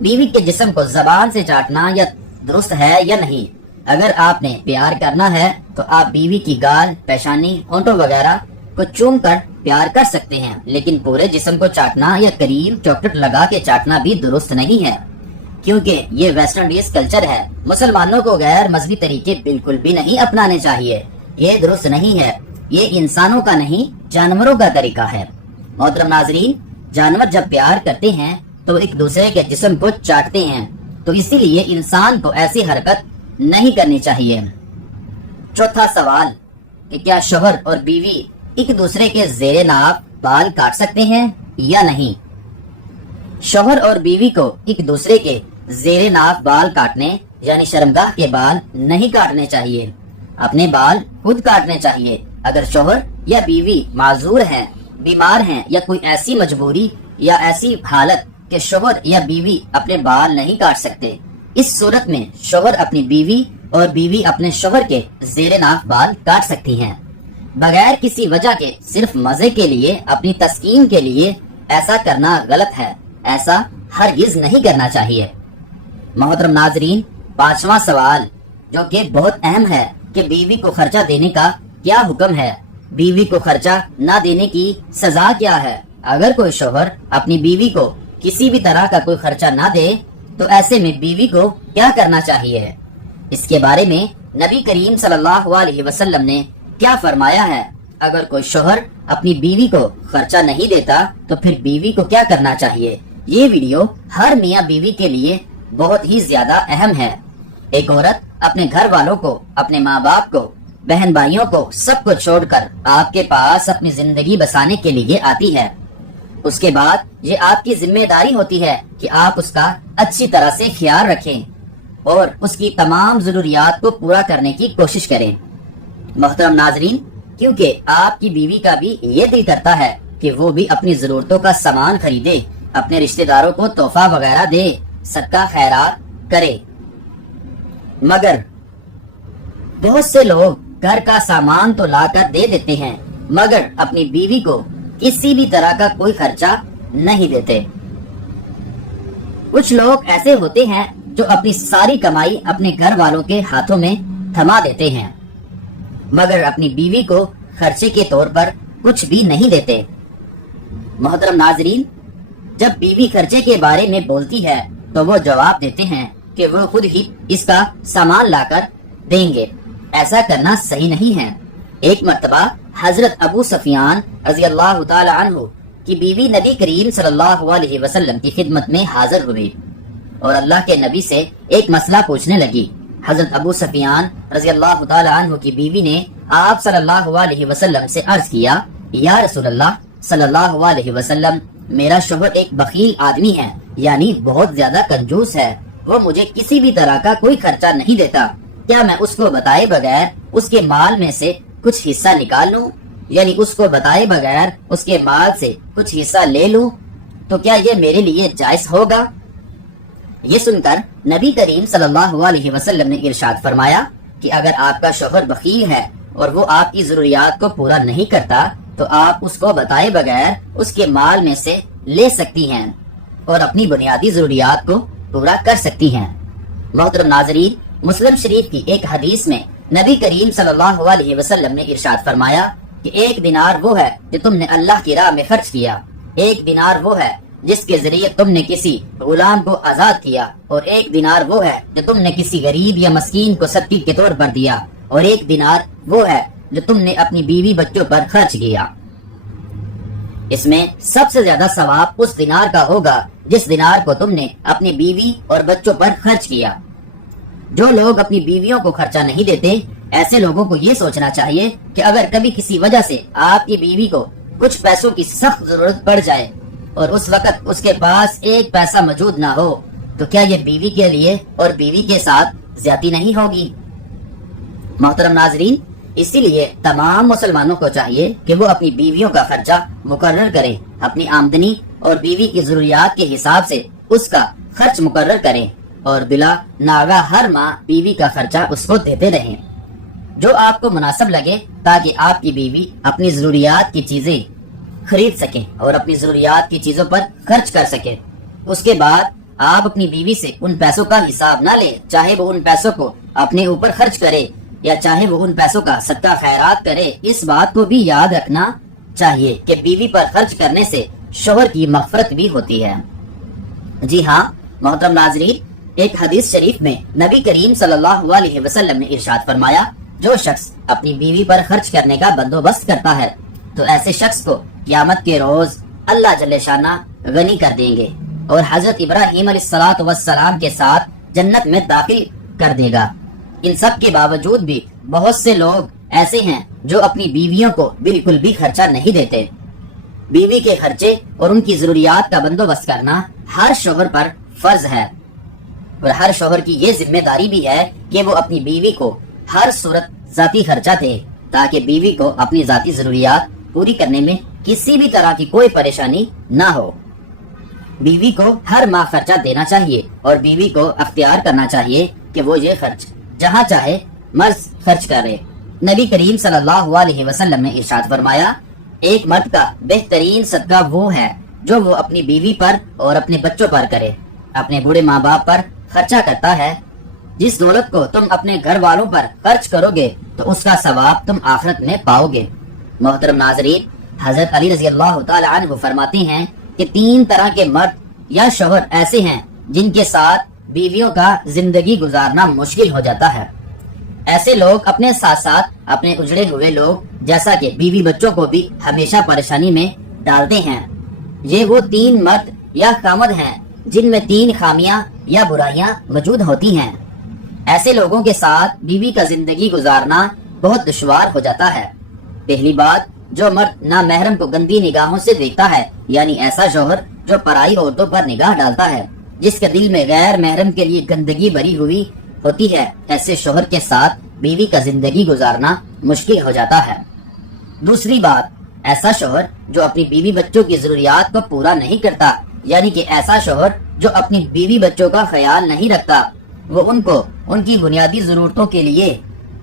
بیوی کے جسم کو زبان سے چاٹنا یا درست ہے یا نہیں؟ اگر آپ نے پیار کرنا ہے تو آپ بیوی کی گال، پیشانی، ہونٹوں وغیرہ کو چوم کر پیار کر سکتے ہیں، لیکن پورے جسم کو چاٹنا یا کریم چاکلیٹ لگا کے چاٹنا بھی درست نہیں ہے، کیونکہ یہ ویسٹرن ڈیز کلچر ہے۔ مسلمانوں کو غیر مذہبی طریقے بالکل بھی نہیں اپنانے چاہیے، یہ درست نہیں ہے، یہ انسانوں کا نہیں جانوروں کا طریقہ ہے۔ محترم ناظرین، جانور جب پیار کرتے ہیں تو ایک دوسرے کے جسم کو چاٹتے ہیں، تو اسی لیے انسان کو ایسی حرکت نہیں کرنی چاہیے۔ چوتھا سوال کہ کیا شوہر اور بیوی ایک دوسرے کے زیر ناف بال کاٹ سکتے ہیں یا نہیں؟ شوہر اور بیوی کو ایک دوسرے کے زیر ناف بال کاٹنے یعنی شرمگاہ کے بال نہیں کاٹنے چاہیے، اپنے بال خود کاٹنے چاہیے۔ اگر شوہر یا بیوی معذور ہیں، بیمار ہیں یا کوئی ایسی مجبوری یا ایسی حالت کہ شوہر یا بیوی اپنے بال نہیں کاٹ سکتے، اس صورت میں شوہر اپنی بیوی اور بیوی اپنے شوہر کے زیر ناف بال کاٹ سکتی ہیں۔ بغیر کسی وجہ کے صرف مزے کے لیے، اپنی تسکین کے لیے ایسا کرنا غلط ہے، ایسا ہرگز نہیں کرنا چاہیے۔ محترم ناظرین، پانچواں سوال جو کہ بہت اہم ہے کہ بیوی کو خرچہ دینے کا کیا حکم ہے؟ بیوی کو خرچہ نہ دینے کی سزا کیا ہے؟ اگر کوئی شوہر اپنی بیوی کو کسی بھی طرح کا کوئی خرچہ نہ دے تو ایسے میں بیوی کو کیا کرنا چاہیے؟ اس کے بارے میں نبی کریم صلی اللہ علیہ وسلم نے کیا فرمایا ہے؟ اگر کوئی شوہر اپنی بیوی کو خرچہ نہیں دیتا تو پھر بیوی کو کیا کرنا چاہیے؟ یہ ویڈیو ہر میاں بیوی کے لیے بہت ہی زیادہ اہم ہے۔ ایک عورت اپنے گھر والوں کو، اپنے ماں باپ کو، بہن بھائیوں کو سب کو چھوڑ کر آپ کے پاس اپنی زندگی بسانے کے لیے آتی ہے۔ اس کے بعد یہ آپ کی ذمہ داری ہوتی ہے کہ آپ اس کا اچھی طرح سے خیال رکھیں اور اس کی تمام ضروریات کو پورا کرنے کی کوشش کریں۔ محترم ناظرین، کیونکہ آپ کی بیوی کا بھی یہ دل کرتا ہے کہ وہ بھی اپنی ضرورتوں کا سامان خریدے، اپنے رشتہ داروں کو تحفہ وغیرہ دے، صدقہ خیرات کرے، مگر بہت سے لوگ گھر کا سامان تو لا کر دے دیتے ہیں مگر اپنی بیوی کو کسی بھی طرح کا کوئی خرچہ نہیں دیتے۔ کچھ لوگ ایسے ہوتے ہیں جو اپنی ساری کمائی اپنے گھر والوں کے ہاتھوں میں تھما دیتے ہیں مگر اپنی بیوی کو خرچے کے طور پر کچھ بھی نہیں دیتے۔ محترم ناظرین، جب بیوی خرچے کے بارے میں بولتی ہے تو وہ جواب دیتے ہیں کہ وہ خود ہی اس کا سامان لا کر دیں گے۔ ایسا کرنا صحیح نہیں ہے۔ ایک مرتبہ حضرت ابو سفیان رضی اللہ تعالی عنہ کی بیوی نبی کریم صلی اللہ علیہ وسلم کی خدمت میں حاضر ہوئی اور اللہ کے نبی سے ایک مسئلہ پوچھنے لگی۔ حضرت ابو سفیان رضی اللہ تعالی عنہ کی بیوی نے آپ صلی اللہ علیہ وسلم سے عرض کیا، یا رسول اللہ صلی اللہ علیہ وسلم، میرا شوہر ایک بخیل آدمی ہے، یعنی بہت زیادہ کنجوس ہے، وہ مجھے کسی بھی طرح کا کوئی خرچہ نہیں دیتا، کیا میں اس کو بتائے بغیر اس کے مال میں سے کچھ حصہ نکال لوں؟ یعنی اس کو بتائے بغیر اس کے مال سے کچھ حصہ لے لوں تو کیا یہ میرے لیے جائز ہوگا؟ یہ سن کر نبی کریم صلی اللہ علیہ وسلم نے ارشاد فرمایا کہ اگر آپ کا شوہر بخیل ہے اور وہ آپ کی ضروریات کو پورا نہیں کرتا تو آپ اس کو بتائے بغیر اس کے مال میں سے لے سکتی ہیں اور اپنی بنیادی ضروریات کو پورا کر سکتی ہیں۔ محترم ناظرین، مسلم شریف کی ایک حدیث میں نبی کریم صلی اللہ علیہ وسلم نے ارشاد فرمایا کہ ایک دینار وہ ہے جو تم نے اللہ کی راہ میں خرچ کیا، ایک دینار وہ ہے جس کے ذریعے تم نے کسی غلام کو آزاد کیا، اور ایک دینار وہ ہے جو تم نے کسی غریب یا مسکین کو صدقے کے طور پر دیا، اور ایک دینار وہ ہے جو تم نے اپنی بیوی بچوں پر خرچ کیا۔ اس میں سب سے زیادہ ثواب اس دینار کا ہوگا جس دینار کو تم نے اپنی بیوی اور بچوں پر خرچ کیا۔ جو لوگ اپنی بیویوں کو خرچہ نہیں دیتے، ایسے لوگوں کو یہ سوچنا چاہیے کہ اگر کبھی کسی وجہ سے آپ کی بیوی کو کچھ پیسوں کی سخت ضرورت پڑ جائے اور اس وقت اس کے پاس ایک پیسہ موجود نہ ہو تو کیا یہ بیوی کے لیے اور بیوی کے ساتھ زیادتی نہیں ہوگی؟ محترم ناظرین، اسی لیے تمام مسلمانوں کو چاہیے کہ وہ اپنی بیویوں کا خرچہ مقرر کریں، اپنی آمدنی اور بیوی کی ضروریات کے حساب سے اس کا خرچ مقرر کریں اور بلا ناغہ ہر ماہ بیوی کا خرچہ اس کو دیتے رہیں جو آپ کو مناسب لگے، تاکہ آپ کی بیوی اپنی ضروریات کی چیزیں خرید سکیں اور اپنی ضروریات کی چیزوں پر خرچ کر سکے۔ اس کے بعد آپ اپنی بیوی سے ان پیسوں کا حساب نہ لیں، چاہے وہ ان پیسوں کو اپنے اوپر خرچ کرے یا چاہے وہ ان پیسوں کا صدقہ خیرات کرے۔ اس بات کو بھی یاد رکھنا چاہیے کہ بیوی پر خرچ کرنے سے شوہر کی مغفرت بھی ہوتی ہے۔ جی ہاں محترم ناظرین، ایک حدیث شریف میں نبی کریم صلی اللہ علیہ وسلم نے ارشاد فرمایا، جو شخص اپنی بیوی پر خرچ کرنے کا بندوبست کرتا ہے تو ایسے شخص کو قیامت کے روز اللہ جل شانہ غنی کر دیں گے اور حضرت ابراہیم علیہ السلام کے ساتھ جنت میں داخل کر دے گا۔ ان سب کے باوجود بھی بہت سے لوگ ایسے ہیں جو اپنی بیویوں کو بالکل بھی خرچہ نہیں دیتے۔ بیوی کے خرچے اور ان کی ضروریات کا بندوبست کرنا ہر شوہر پر فرض ہے، اور ہر شوہر کی یہ ذمہ داری بھی ہے کہ وہ اپنی بیوی کو ہر صورت ذاتی خرچہ دے تاکہ بیوی کو اپنی ذاتی ضروریات پوری کرنے میں کسی بھی طرح کی کوئی پریشانی نہ ہو۔ بیوی کو ہر ماہ خرچہ دینا چاہیے اور بیوی کو اختیار کرنا چاہیے کہ وہ یہ خرچ جہاں چاہے مرض خرچ کرے۔ نبی کریم صلی اللہ علیہ وسلم نے ارشاد فرمایا، ایک مرد کا بہترین صدقہ وہ ہے جو وہ اپنی بیوی پر اور اپنے بچوں پر کرے۔ اپنے بوڑھے ماں باپ پر خرچہ کرتا ہے۔ جس دولت کو تم اپنے گھر والوں پر خرچ کرو گے تو اس کا ثواب تم آخرت میں پاؤ گے۔ محترم ناظرین، حضرت علی رضی اللہ تعالی عنہ فرماتے ہیں کہ 3 طرح کے مرد یا شوہر ایسے ہیں جن کے ساتھ بیویوں کا زندگی گزارنا مشکل ہو جاتا ہے۔ ایسے لوگ اپنے ساتھ ساتھ اپنے اجڑے ہوئے لوگ جیسا کہ بیوی بچوں کو بھی ہمیشہ پریشانی میں ڈالتے ہیں۔ یہ وہ 3 مرد یا خامد ہیں جن میں 3 خامیاں یا برائیاں موجود ہوتی ہیں۔ ایسے لوگوں کے ساتھ بیوی کا زندگی گزارنا بہت دشوار ہو جاتا ہے۔ پہلی بات، جو مرد نامحرم کو گندی نگاہوں سے دیکھتا ہے، یعنی ایسا شوہر جو پرائی عورتوں پر نگاہ ڈالتا ہے، جس کے دل میں غیر محرم کے لیے گندگی بھری ہوئی ہوتی ہے، ایسے شوہر کے ساتھ بیوی کا زندگی گزارنا مشکل ہو جاتا ہے۔ دوسری بات، ایسا شوہر جو اپنی بیوی بچوں کی ضروریات کو پورا نہیں کرتا، یعنی کہ ایسا شوہر جو اپنی بیوی بچوں کا خیال نہیں رکھتا، وہ ان کو ان کی بنیادی ضرورتوں کے لیے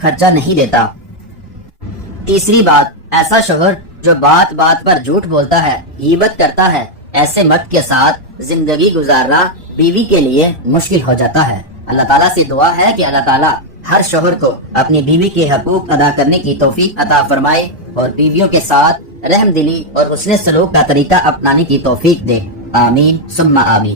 خرچہ نہیں دیتا۔ تیسری بات، ایسا شوہر جو بات بات پر جھوٹ بولتا ہے، غیبت کرتا ہے، ایسے مرد کے ساتھ زندگی گزارنا بیوی کے لیے مشکل ہو جاتا ہے۔ اللہ تعالیٰ سے دعا ہے کہ اللہ تعالیٰ ہر شوہر کو اپنی بیوی کے حقوق ادا کرنے کی توفیق عطا فرمائے اور بیویوں کے ساتھ رحم دلی اور حسن سلوک کا طریقہ اپنانے کی توفیق دے۔ آمین ثم آمین۔